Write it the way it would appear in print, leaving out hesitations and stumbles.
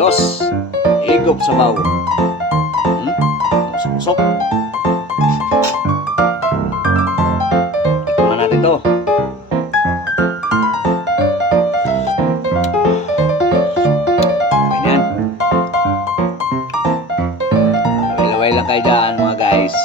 Diyos. Higop sa bawo. Usok-usok. Tikman natin to. Okay yan. Laway lang kayo dyan mga guys.